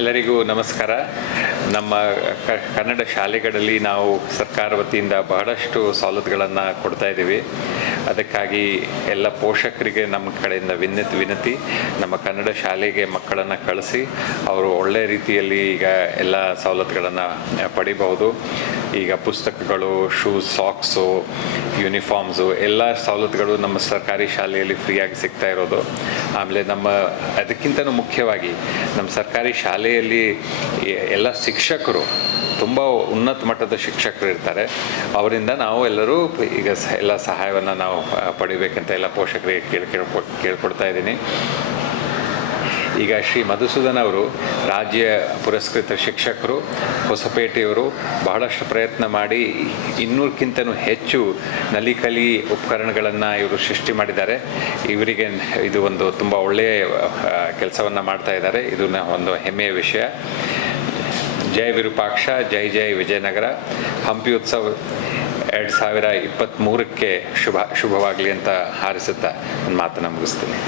ಎಲ್ಲರಿಗೂ ನಮಸ್ಕಾರ. ನಮ್ಮ ಕನ್ನಡ ಶಾಲೆಗಳಲ್ಲಿ ನಾವು ಸರ್ಕಾರ ವತಿಯಿಂದ ಬಹಳಷ್ಟು ಸವಲತ್ತುಗಳನ್ನು ಕೊಡ್ತಾ ಇದ್ದೀವಿ. ಅದಕ್ಕಾಗಿ ಎಲ್ಲ ಪೋಷಕರಿಗೆ ನಮ್ಮ ಕಡೆಯಿಂದ ವಿನತಿ, ನಮ್ಮ ಕನ್ನಡ ಶಾಲೆಗೆ ಮಕ್ಕಳನ್ನು ಕಳಿಸಿ ಅವರು ಒಳ್ಳೆಯ ರೀತಿಯಲ್ಲಿ ಈಗ ಎಲ್ಲ ಸವಲತ್ತುಗಳನ್ನು ಪಡಿಬಹುದು. ಈಗ ಪುಸ್ತಕಗಳು, ಶೂಸ್, ಸಾಕ್ಸು, ಯೂನಿಫಾರ್ಮ್ಸು ಎಲ್ಲ ಸವಲತ್ತುಗಳು ನಮ್ಮ ಸರ್ಕಾರಿ ಶಾಲೆಯಲ್ಲಿ ಫ್ರೀಯಾಗಿ ಸಿಗ್ತಾ ಇರೋದು. ಆಮೇಲೆ ಅದಕ್ಕಿಂತಲೂ ಮುಖ್ಯವಾಗಿ ನಮ್ಮ ಸರ್ಕಾರಿ ಶಾಲೆಯಲ್ಲಿ ಎಲ್ಲ ಶಿಕ್ಷಕರು ತುಂಬ ಉನ್ನತ ಮಟ್ಟದ ಶಿಕ್ಷಕರು ಇರ್ತಾರೆ. ಅವರಿಂದ ನಾವು ಎಲ್ಲರೂ ಈಗ ಎಲ್ಲ ಸಹಾಯವನ್ನು ನಾವು ಪಡಿಬೇಕಂತ ಎಲ್ಲ ಪೋಷಕರಿಗೆ ಕೇಳ್ಕೊಡ್ತಾ ಇದ್ದೀನಿ. ಈಗ ಶ್ರೀ ಮಧುಸೂದನ್ ಅವರು ರಾಜ್ಯ ಪುರಸ್ಕೃತ ಶಿಕ್ಷಕರು, ಹೊಸಪೇಟೆಯವರು. ಬಹಳಷ್ಟು ಪ್ರಯತ್ನ ಮಾಡಿ 200ಕ್ಕಿಂತಲೂ ಹೆಚ್ಚು ನಲಿಕಲಿ ಉಪಕರಣಗಳನ್ನು ಇವರು ಸೃಷ್ಟಿ ಮಾಡಿದ್ದಾರೆ. ಇವರಿಗೆ ಇದು ಒಂದು ತುಂಬ ಒಳ್ಳೆಯ ಕೆಲಸವನ್ನು ಮಾಡ್ತಾ ಇದ್ದಾರೆ. ಇದು ಒಂದು ಹೆಮ್ಮೆಯ ವಿಷಯ. ಜೈ ವಿರೂಪಾಕ್ಷ, ಜೈ ಜೈ ವಿಜಯನಗರ. ಹಂಪಿ ಉತ್ಸವ 2023ಕ್ಕೆ ಶುಭವಾಗಲಿ ಅಂತ ಹಾರೈಸುತ್ತಾ ನನ್ನ ಮಾತನ್ನು ಮುಗಿಸ್ತೀನಿ.